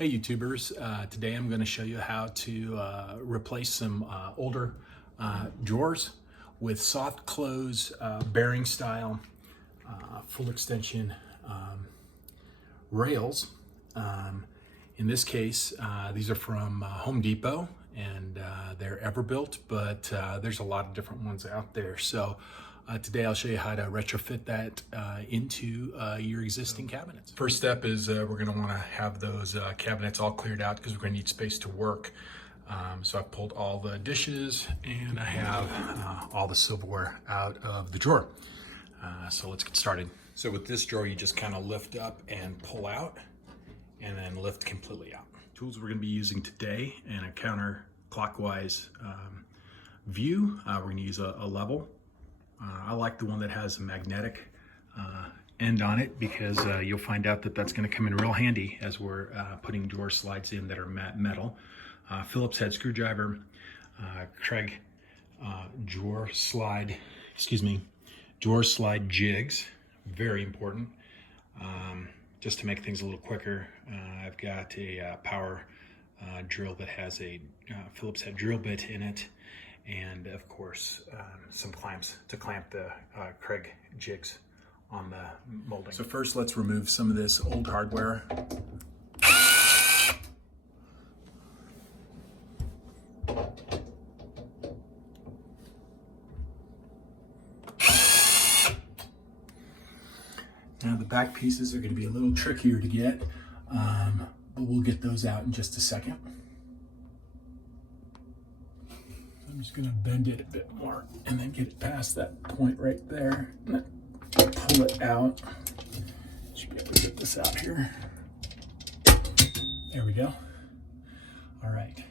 Hey YouTubers, today I'm going to show you how to replace some older drawers with soft close bearing style full extension rails. In this case, these are from Home Depot and they're Everbuilt, but there's a lot of different ones out there. So today I'll show you how to retrofit that into your existing cabinets. First step is we're going to want to have those cabinets all cleared out because we're going to need space to work. So I've pulled all the dishes and I have all the silverware out of the drawer. So let's get started. So with this drawer, you just kind of lift up and pull out and then lift completely out. Tools we're going to be using today in a counterclockwise view, we're going to use a level. I like the one that has a magnetic end on it because you'll find out that that's going to come in real handy as we're putting drawer slides in that are metal. Phillips head screwdriver, Kerg drawer slide jigs, very important. Just to make things a little quicker, I've got a power drill that has a Phillips head drill bit in it. And of course, some clamps to clamp the Kerg jigs on the molding. So first, let's remove some of this old hardware. Now the back pieces are going to be a little trickier to get, but we'll get those out in just a second. I'm just going to bend it a bit more and then get it past that point right there. And then pull it out. Should be able to get this out here. There we go. All right.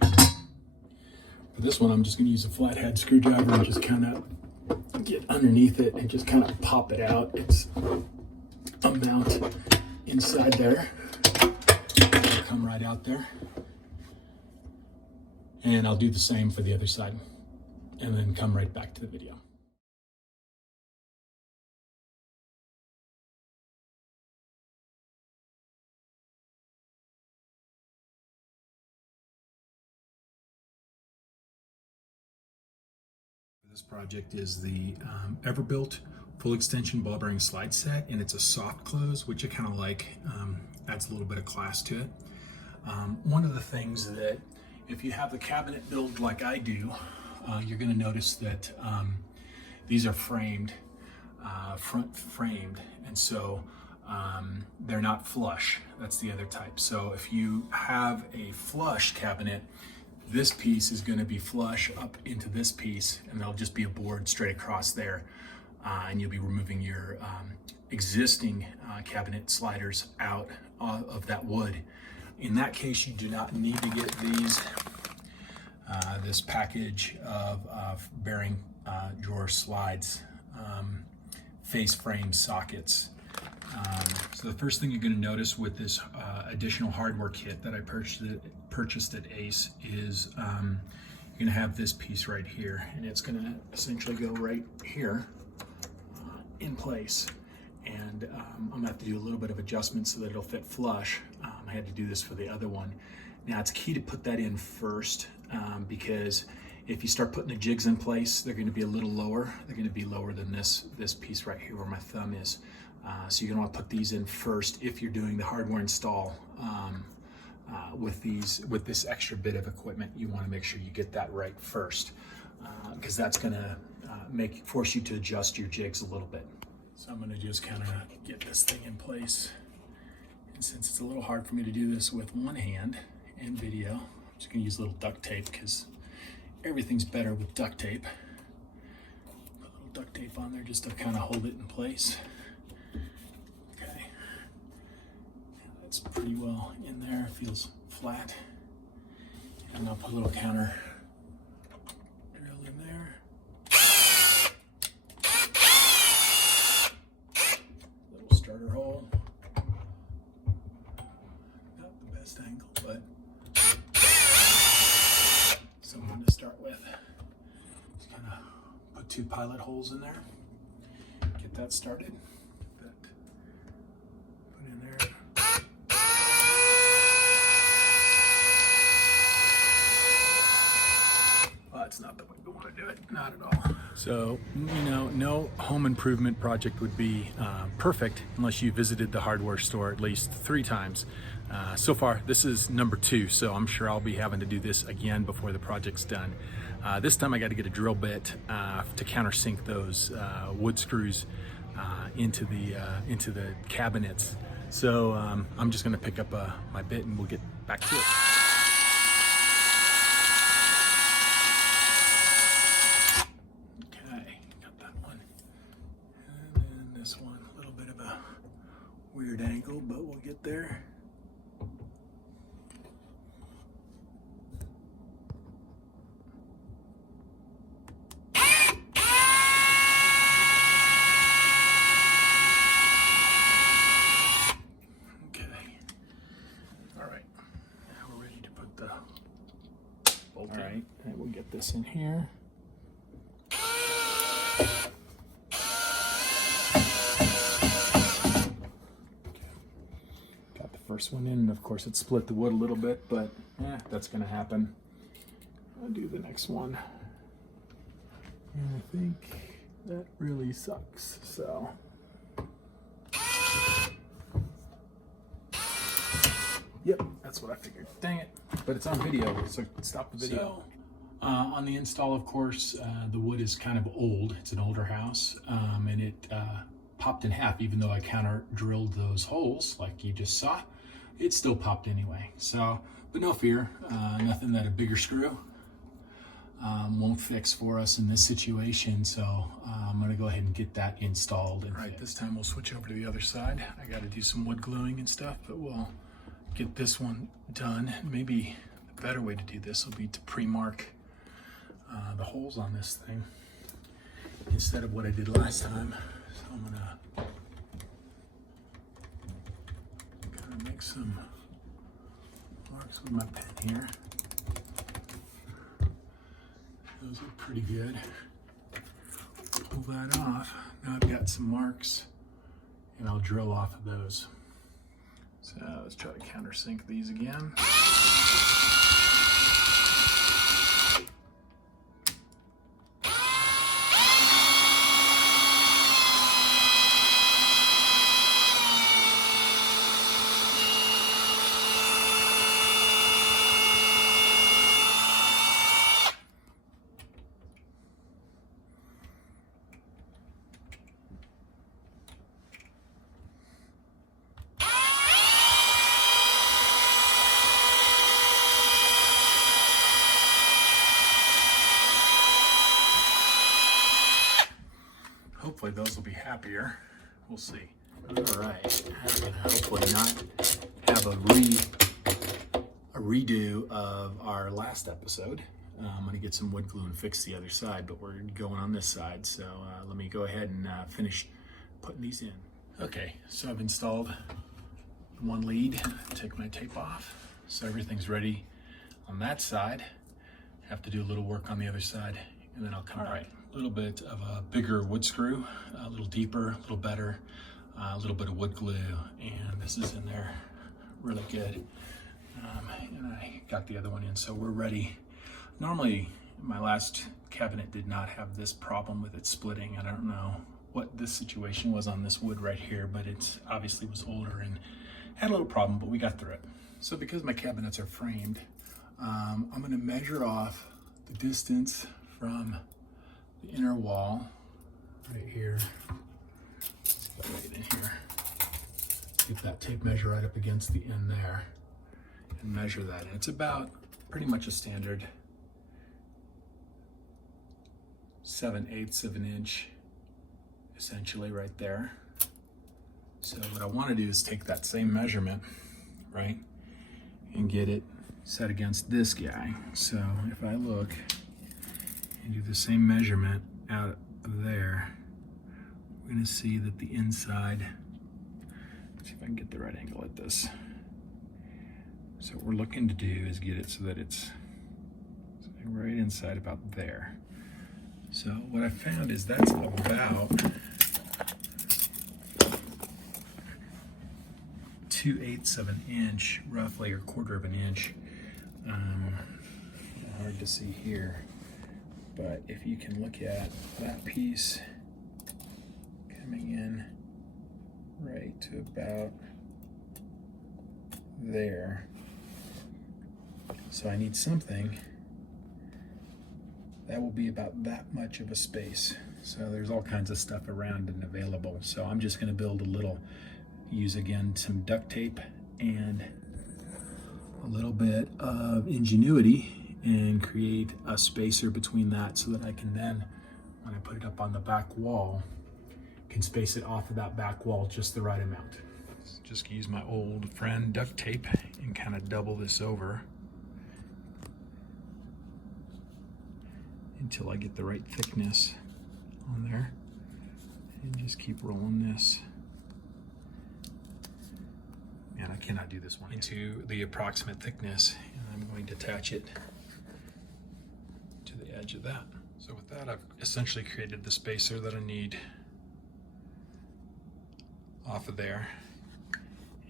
For this one, I'm just going to use a flathead screwdriver and just kind of get underneath it and just kind of pop it out. It's a mount inside there. It'll come right out there. And I'll do the same for the other side and then come right back to the video. This project is the Everbuilt full extension ball bearing slide set, and it's a soft close, which I kind of like. Adds a little bit of class to it. One of the things that if you have the cabinet build like I do, you're going to notice that these are framed, front framed, and so they're not flush. That's the other type. So if you have a flush cabinet, this piece is going to be flush up into this piece, and there'll just be a board straight across there, and you'll be removing your existing cabinet sliders out of that wood. In that case, you do not need to get this package of bearing drawer slides, face frame sockets. So the first thing you're going to notice with this additional hardware kit that I purchased at Ace is you're going to have this piece right here, and it's going to essentially go right here in place. And I'm going to have to do a little bit of adjustment so that it'll fit flush. I had to do this for the other one. Now it's key to put that in first because if you start putting the jigs in place, they're going to be a little lower. They're going to be lower than this piece right here where my thumb is. So you're going to want to put these in first if you're doing the hardware install with this extra bit of equipment. You want to make sure you get that right first because that's going to force you to adjust your jigs a little bit. So I'm going to just kind of get this thing in place. And since it's a little hard for me to do this with one hand and video, I'm just going to use a little duct tape because everything's better with duct tape. Put a little duct tape on there just to kind of hold it in place. Okay. That's pretty well in there. It feels flat. And I'll put a little counter drill in there. Starter hole. Not the best angle, but someone to start with. Just kind of put 2 pilot holes in there. Get that started. Put in there. not at all. So, you know, no home improvement project would be perfect unless you visited the hardware store at least 3 times. So far, this is number 2, so I'm sure I'll be having to do this again before the project's done. This time I got to get a drill bit to countersink those wood screws into the cabinets. So I'm just going to pick up my bit and we'll get back to it. This one, a little bit of a weird angle, but we'll get there. Okay. All right. Now we're ready to put the bolt in. All right, and we'll get this in here. First one in, and of course it split the wood a little bit, but that's gonna happen. I'll do the next one, and I think that really sucks, so yep, that's what I figured. Dang it, but it's on video, so stop the video. So, on the install, of course, the wood is kind of old. It's an older house, and it popped in half. Even though I counter drilled those holes like you just saw, it still popped anyway. So, but no fear, nothing that a bigger screw won't fix for us in this situation. So I'm gonna go ahead and get that installed. And right, this time we'll switch over to the other side. I gotta do some wood gluing and stuff, but we'll get this one done. Maybe the better way to do this will be to pre-mark the holes on this thing instead of what I did last time. So I'm gonna make some marks with my pen here. Those look pretty good. Pull that off. Now I've got some marks and I'll drill off of those. So let's try to countersink these again. Hopefully those will be happier. We'll see. All right, I'm gonna hopefully not have a redo of our last episode. I'm gonna get some wood glue and fix the other side, but we're going on this side. So let me go ahead and finish putting these in. Okay, so I've installed one lead. Take my tape off. So everything's ready on that side. Have to do a little work on the other side, and then I'll come back. A little bit of a bigger wood screw, a little deeper, a little better, a little bit of wood glue, and this is in there really good. And I got the other one in, so we're ready. Normally, my last cabinet did not have this problem with it splitting. I don't know what this situation was on this wood right here, but it obviously was older and had a little problem, but we got through it. So because my cabinets are framed, I'm gonna measure off the distance from the inner wall right here. Let's see if I can get in here. Get that tape measure right up against the end there and measure that. And it's about pretty much a standard 7/8 of an inch, essentially right there. So what I want to do is take that same measurement, right, and get it set against this guy. So if I look and do the same measurement out of there, we're going to see that the inside, let's see if I can get the right angle at this. So what we're looking to do is get it so that it's right inside about there. So what I found is that's about 2/8 of an inch, roughly, or 1/4 of an inch. Hard to see here. but if you can look at that piece coming in right to about there. So I need something that will be about that much of a space. So there's all kinds of stuff around and available. So I'm just gonna build a little, use again some duct tape and a little bit of ingenuity and create a spacer between that so that I can then, when I put it up on the back wall, can space it off of that back wall just the right amount. Just use my old friend duct tape and kind of double this over until I get the right thickness on there, and just keep rolling this. And I cannot do this one into the approximate thickness, and I'm going to attach it to the edge of that. So with that, I've essentially created the spacer that I need off of there,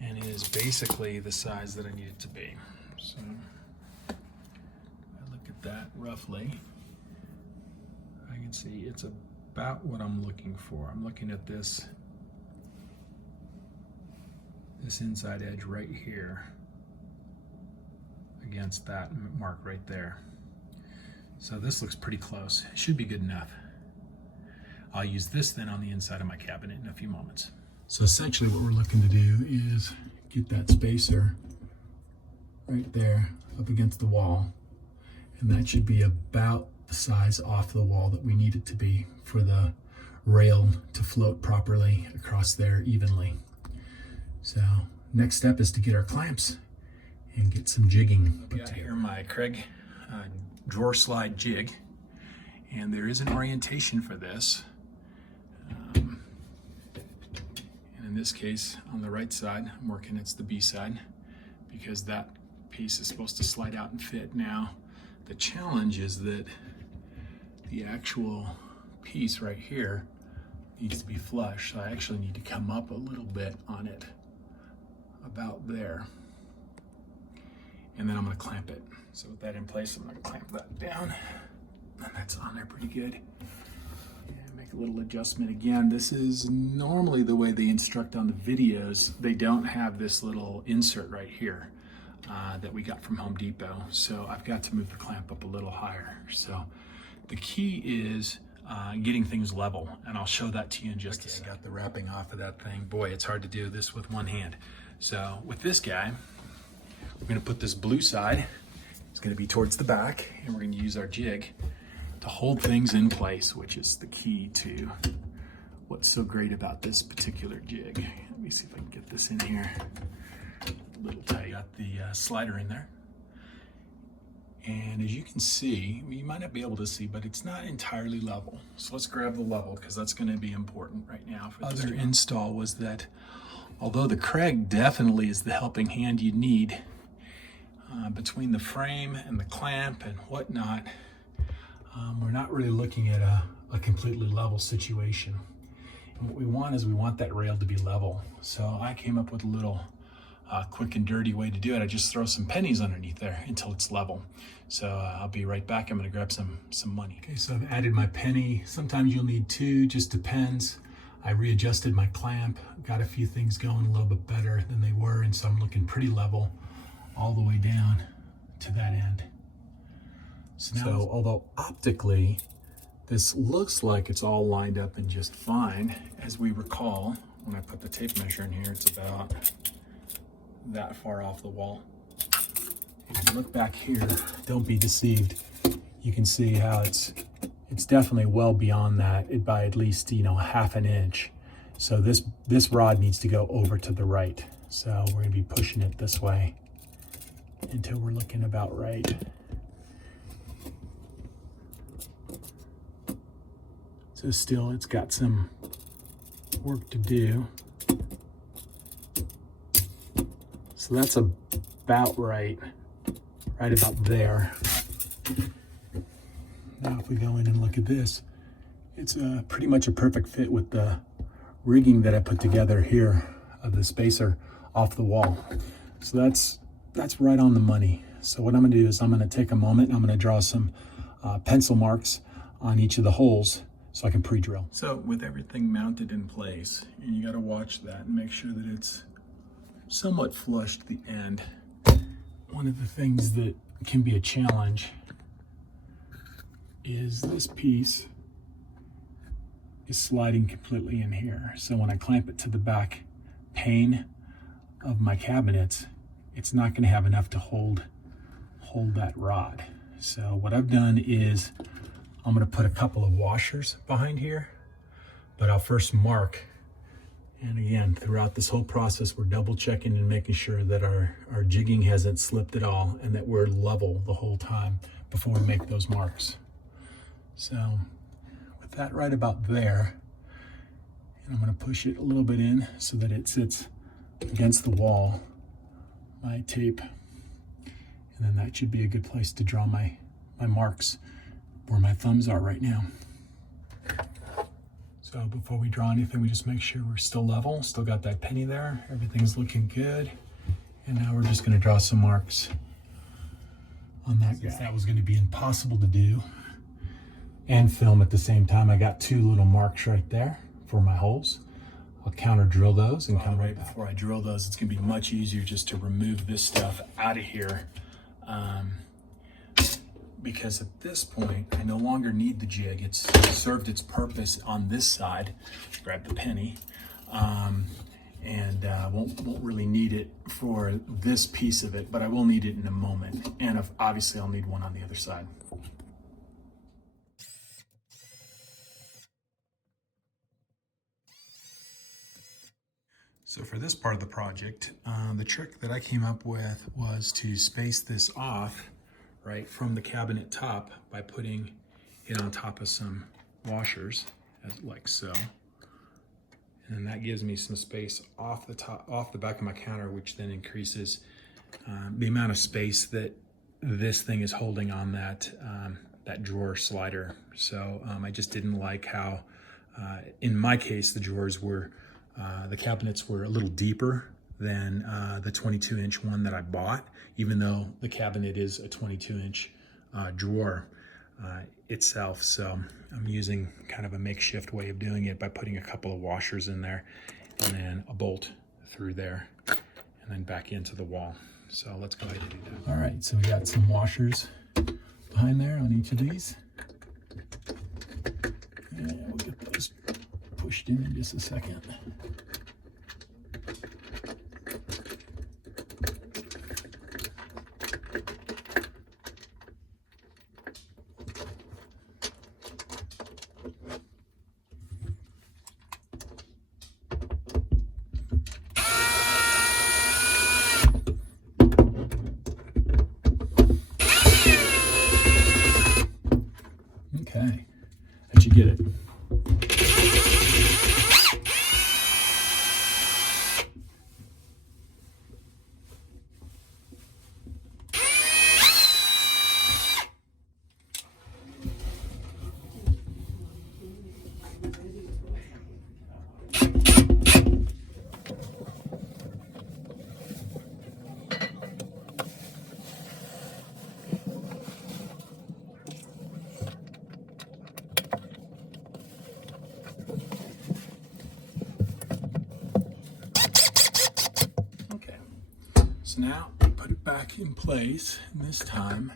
and it is basically the size that I need it to be. So I look at that roughly, I can see it's about what I'm looking for. I'm looking at this inside edge right here against that mark right there. So this looks pretty close. It should be good enough. I'll use this then on the inside of my cabinet in a few moments. So essentially what we're looking to do is get that spacer right there up against the wall, and that should be about the size off the wall that we need it to be for the rail to float properly across there evenly. So next step is to get our clamps and get some jigging. I've got here my Kerg drawer slide jig, and there is an orientation for this. In this case, on the right side, I'm working, it's the B side, because that piece is supposed to slide out and fit. Now, the challenge is that the actual piece right here needs to be flush. So I actually need to come up a little bit on it, about there. And then I'm gonna clamp it. So with that in place, I'm gonna clamp that down. And that's on there pretty good. A little adjustment again. This is normally the way they instruct on the videos. They don't have this little insert right here that we got from Home Depot. So I've got to move the clamp up a little higher. So the key is getting things level, and I'll show that to you in just a second. I got the wrapping off of that thing. Boy, it's hard to do this with one hand. So with this guy, we're gonna put this blue side, it's gonna be towards the back, and we're gonna use our jig to hold things in place, which is the key to what's so great about this particular jig. Let me see if I can get this in here. A little tight. Got the slider in there. And as you can see, you might not be able to see, but it's not entirely level. So let's grab the level, because that's gonna be important right now. For the other install was that, although the Kerg definitely is the helping hand you need between the frame and the clamp and whatnot, we're not really looking at a completely level situation. And what we want is we want that rail to be level. So I came up with a little quick and dirty way to do it. I just throw some pennies underneath there until it's level. So I'll be right back. I'm gonna grab some money. Okay, so I've added my penny. Sometimes you'll need two, just depends. I readjusted my clamp, got a few things going a little bit better than they were, and so I'm looking pretty level all the way down to that end. So although optically, this looks like it's all lined up and just fine, as we recall, when I put the tape measure in here, it's about that far off the wall. If you look back here, don't be deceived. You can see how it's definitely well beyond that by at least, you know, half an inch. So this rod needs to go over to the right. So we're gonna be pushing it this way until we're looking about right. So still, it's got some work to do. So that's about right about there. Now if we go in and look at this, it's pretty much a perfect fit with the rigging that I put together here of the spacer off the wall. So that's right on the money. So what I'm gonna do is I'm gonna take a moment and I'm gonna draw some pencil marks on each of the holes so I can pre-drill. So with everything mounted in place, and you got to watch that and make sure that it's somewhat flush to the end. One of the things that can be a challenge is this piece is sliding completely in here. So when I clamp it to the back pane of my cabinets, it's not going to have enough to hold that rod. So what I've done is I'm going to put a couple of washers behind here, but I'll first mark. And again, throughout this whole process, we're double checking and making sure that our jigging hasn't slipped at all and that we're level the whole time before we make those marks. So with that right about there, and I'm going to push it a little bit in so that it sits against the wall, my tape, and then that should be a good place to draw my marks where my thumbs are right now. So before we draw anything, we just make sure we're still level, still got that penny there, everything's looking good. And now we're just going to draw some marks on that guy. That was going to be impossible to do and film at the same time. I got two little marks right there for my holes. I'll counter drill those and come right before I drill those. It's going to be much easier just to remove this stuff out of here. Because at this point, I no longer need the jig. It's served its purpose on this side. Grab the penny. And won't really need it for this piece of it, but I will need it in a moment. And obviously I'll need one on the other side. So for this part of the project, the trick that I came up with was to space this off right from the cabinet top by putting it on top of some washers, like so. And then that gives me some space off the back of my counter, which then increases the amount of space that this thing is holding on that drawer slider. So I just didn't like how, in my case, the drawers were, the cabinets were a little deeper than the 22-inch one that I bought, even though the cabinet is a 22-inch drawer itself. So I'm using kind of a makeshift way of doing it by putting a couple of washers in there and then a bolt through there and then back into the wall. So let's go ahead and do that. All right, so we got some washers behind there on each of these. And we'll get those pushed in just a second. Okay, that should get it. So now put it back in place, and this time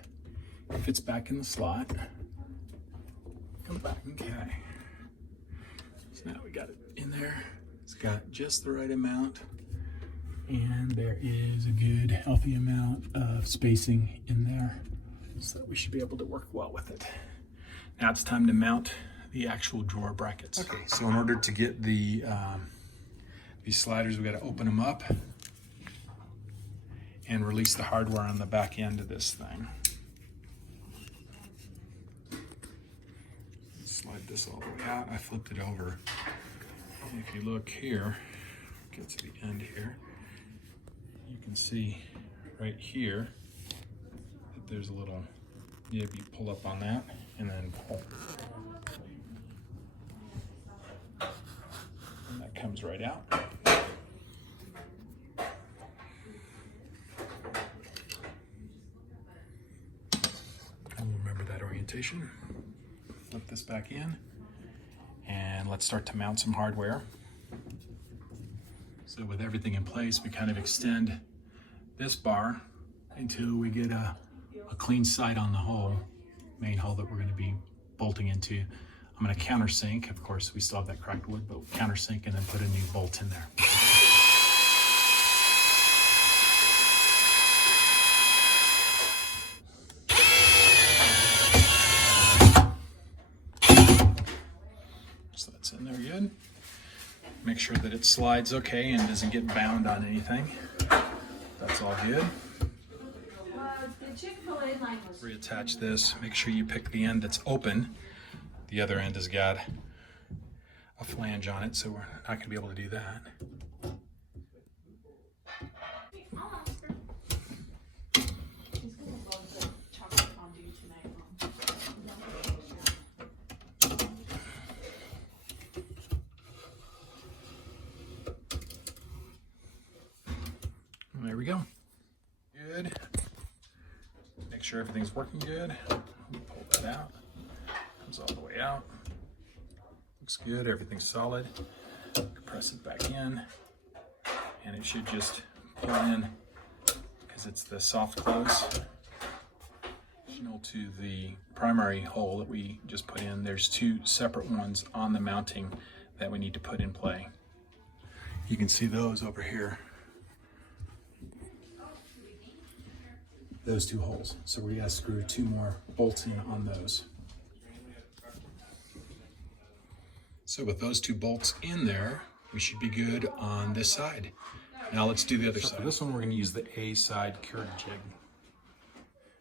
it fits back in the slot. Come back, okay. So now we got it in there. It's got just the right amount, and there is a good healthy amount of spacing in there, so we should be able to work well with it. Now it's time to mount the actual drawer brackets. Okay, so in order to get these sliders, we got to open them up and release the hardware on the back end of this thing. Slide this all the way out. I flipped it over. And if you look here, get to the end here, you can see right here that there's a little nib. You pull up on that and then pull. And that comes right out. Remember that orientation. slip this back in, and let's start to mount some hardware. So with everything in place, we kind of extend this bar until we get a clean sight on the hole, main hole that we're going to be bolting into. I'm going to countersink. Of course, we still have that cracked wood, but countersink and then put a new bolt in there. So that's in there good. Make sure that it slides okay and doesn't get bound on anything. That's all good. Reattach this. Make sure you pick the end that's open. The other end has got a flange on it, so we're not going to be able to do that. There we go. Good. Make sure everything's working good. Pull that out. Comes all the way out. Looks good. Everything's solid. Press it back in, and it should just pull in because it's the soft close. Additional to the primary hole that we just put in, there's two separate ones on the mounting that we need to put in play. You can see those over here. Those two holes. So we gotta screw two more bolts in on those. So with those two bolts in there, we should be good on this side. Now let's do the other side. For this one, we're gonna use the A side Kerg jig.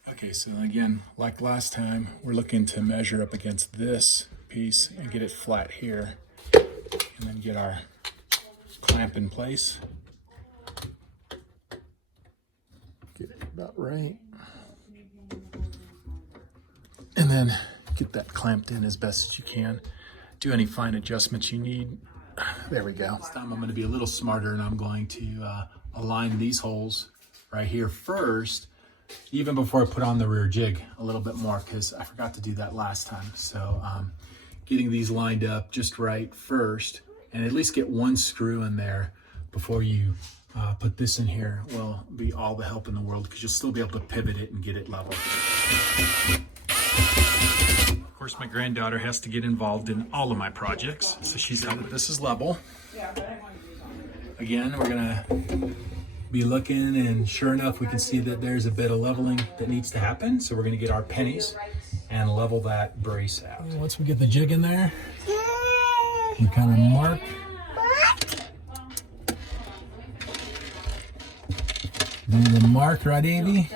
Okay, so again, like last time, we're looking to measure up against this piece and get it flat here, and then get our clamp in place. Get it about right. And then get that clamped in as best as you can. Do any fine adjustments you need. There we go. This time I'm going to be a little smarter, and I'm going to align these holes right here first, even before I put on the rear jig a little bit more, because I forgot to do that last time. So getting these lined up just right first, and at least get one screw in there before you put this in here will be all the help in the world, because you'll still be able to pivot it and get it level. Of course, my granddaughter has to get involved in all of my projects, so she's out that this is level. Again, we're gonna be looking, and sure enough, we can see that there's a bit of leveling that needs to happen. So we're gonna get our pennies and level that brace out. Once we get the jig in there, we kind of mark. Do the mark, right, Davey?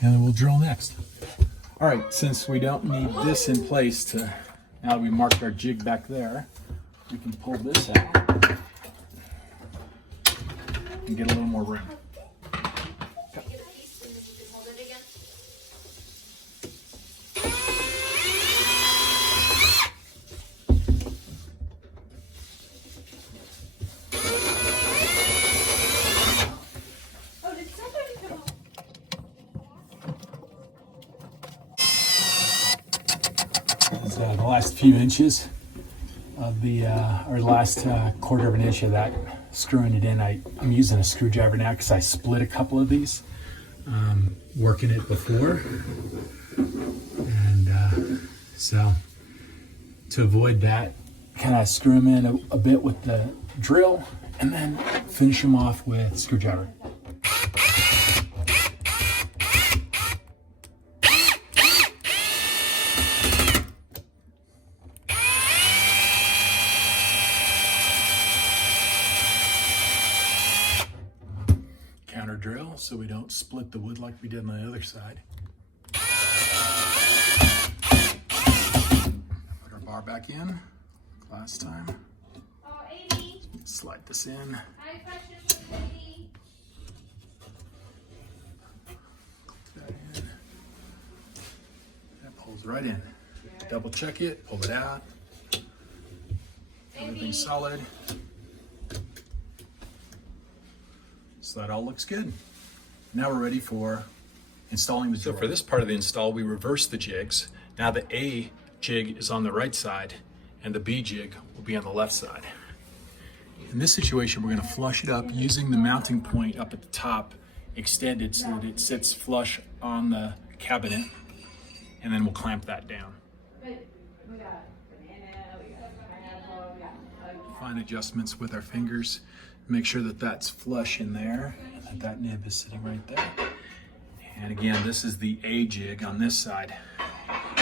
And then we'll drill next. All right, since we don't need this in place to, now that we marked our jig back there, we can pull this out and get a little more room. The last few inches of the, or last quarter of an inch of that, screwing it in. I'm using a screwdriver now because I split a couple of these, working it before. And so to avoid that, kind of screw them in a bit with the drill and then finish them off with screwdriver. Counter drill so we don't split the wood like we did on the other side. Put our bar back in, like last time. Slide this in. That in. That pulls right in. Double check it, pull it out. Everything's solid. So that all looks good. Now we're ready for installing the drawer. So for this part of the install, we reverse the jigs. Now the A jig is on the right side and the B jig will be on the left side. In this situation, we're going to flush it up using the mounting point up at the top extended so that it sits flush on the cabinet, and then we'll clamp that down. Fine adjustments with our fingers. Make sure that that's flush in there and that nib is sitting right there. And again, this is the A jig on this side.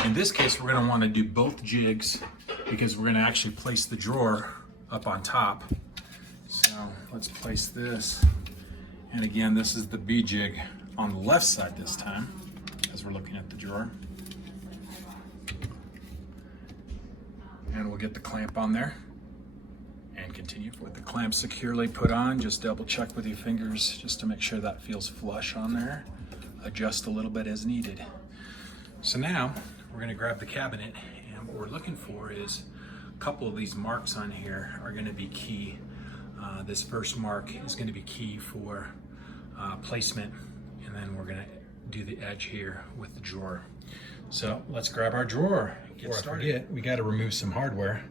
In this case, we're going to want to do both jigs because we're going to actually place the drawer up on top. So let's place this. And again, this is the B jig on the left side this time as we're looking at the drawer. And we'll get the clamp on there and continue. With the clamp securely put on, just double check with your fingers just to make sure that feels flush on there. Adjust a little bit as needed. So now we're going to grab the cabinet, and what we're looking for is a couple of these marks on here are going to be key. This first mark is going to be key for placement, and then we're going to do the edge here with the drawer. So let's grab our drawer. Before I forget, we got to remove some hardware,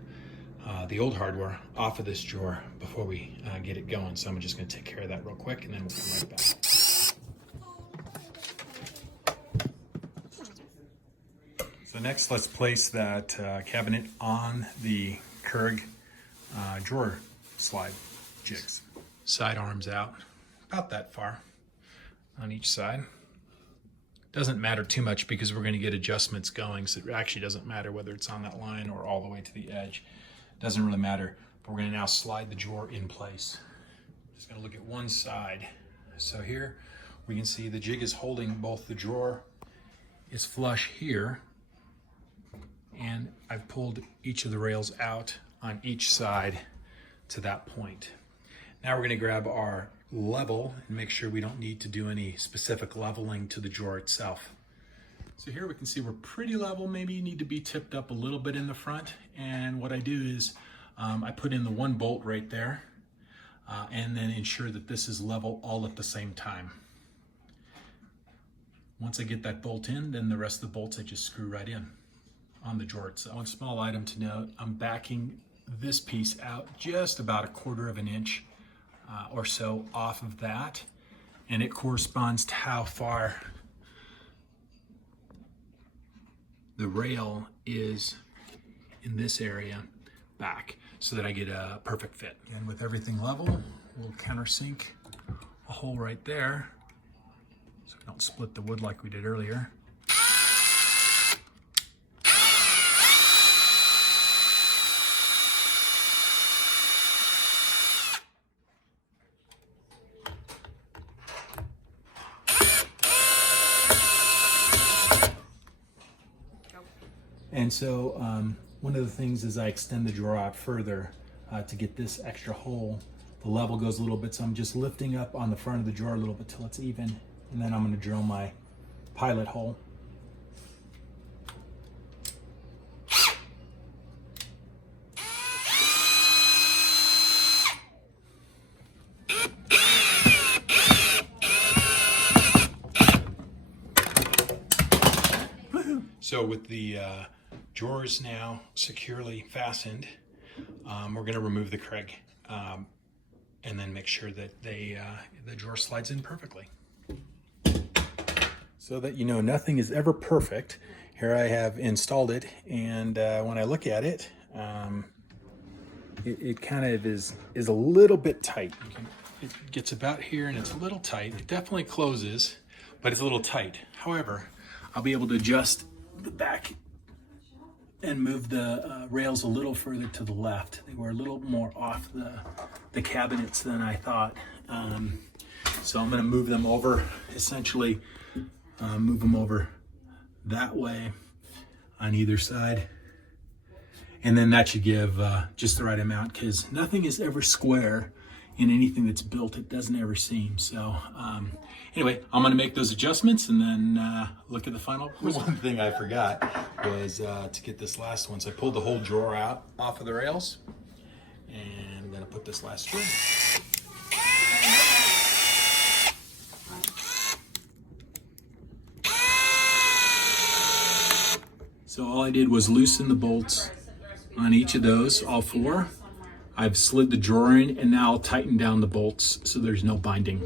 the old hardware, off of this drawer before we get it going. So I'm just going to take care of that real quick, and then we'll come right back. So next, let's place that cabinet on the Kerg drawer slide jigs. Side arms out, about that far on each side. Doesn't matter too much because we're going to get adjustments going, so it actually doesn't matter whether it's on that line or all the way to the edge. Doesn't really matter, but we're going to now slide the drawer in place. Just going to look at one side. So here we can see the jig is holding both. The drawer is flush here, and I've pulled each of the rails out on each side to that point. Now we're going to grab our level and make sure we don't need to do any specific leveling to the drawer itself. So here we can see we're pretty level. Maybe you need to be tipped up a little bit in the front. And what I do is I put in the one bolt right there and then ensure that this is level all at the same time. Once I get that bolt in, then the rest of the bolts I just screw right in on the drawer itself. One small item to note, I'm backing this piece out just about 1/4 of an inch or so off of that, and it corresponds to how far the rail is in this area back so that I get a perfect fit. And with everything level, we'll countersink a hole right there so we don't split the wood like we did earlier. And so one of the things is I extend the drawer out further to get this extra hole. The level goes a little bit, so I'm just lifting up on the front of the drawer a little bit till it's even, and then I'm going to drill my pilot hole. So with the drawers now securely fastened, we're going to remove the Kerg and then make sure that the drawer slides in perfectly. So that you know nothing is ever perfect, here I have installed it, and when I look at it, it kind of is a little bit tight. It gets about here and it's a little tight. It definitely closes, but it's a little tight. However, I'll be able to adjust the back and move the rails a little further to the left. They were a little more off the cabinets than I thought. So I'm going to move them over, essentially move them over that way on either side. And then that should give just the right amount, because nothing is ever square in anything that's built. It doesn't ever seem. So anyway, I'm going to make those adjustments and then look at the final result. One thing I forgot was to get this last one. So I pulled the whole drawer out off of the rails, and I'm going to put this last screw. So all I did was loosen the bolts on each of those, all four. I've slid the drawer in, and now I'll tighten down the bolts so there's no binding.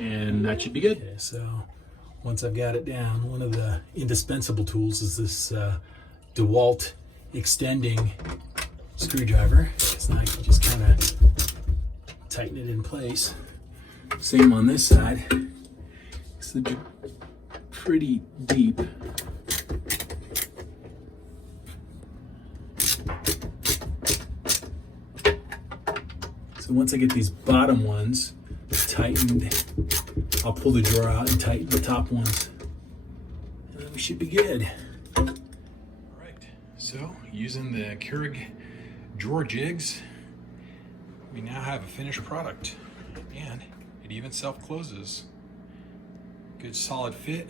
And that should be good. Okay, so once I've got it down, one of the indispensable tools is this DeWalt extending screwdriver. So now I can just kind of tighten it in place. Same on this side. It's pretty deep. So once I get these bottom ones tightened, I'll pull the drawer out and tighten the top ones. And then we should be good. All right, so using the Kerg drawer jigs, we now have a finished product, and it even self-closes. Good solid fit,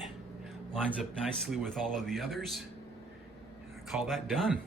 lines up nicely with all of the others. I call that done.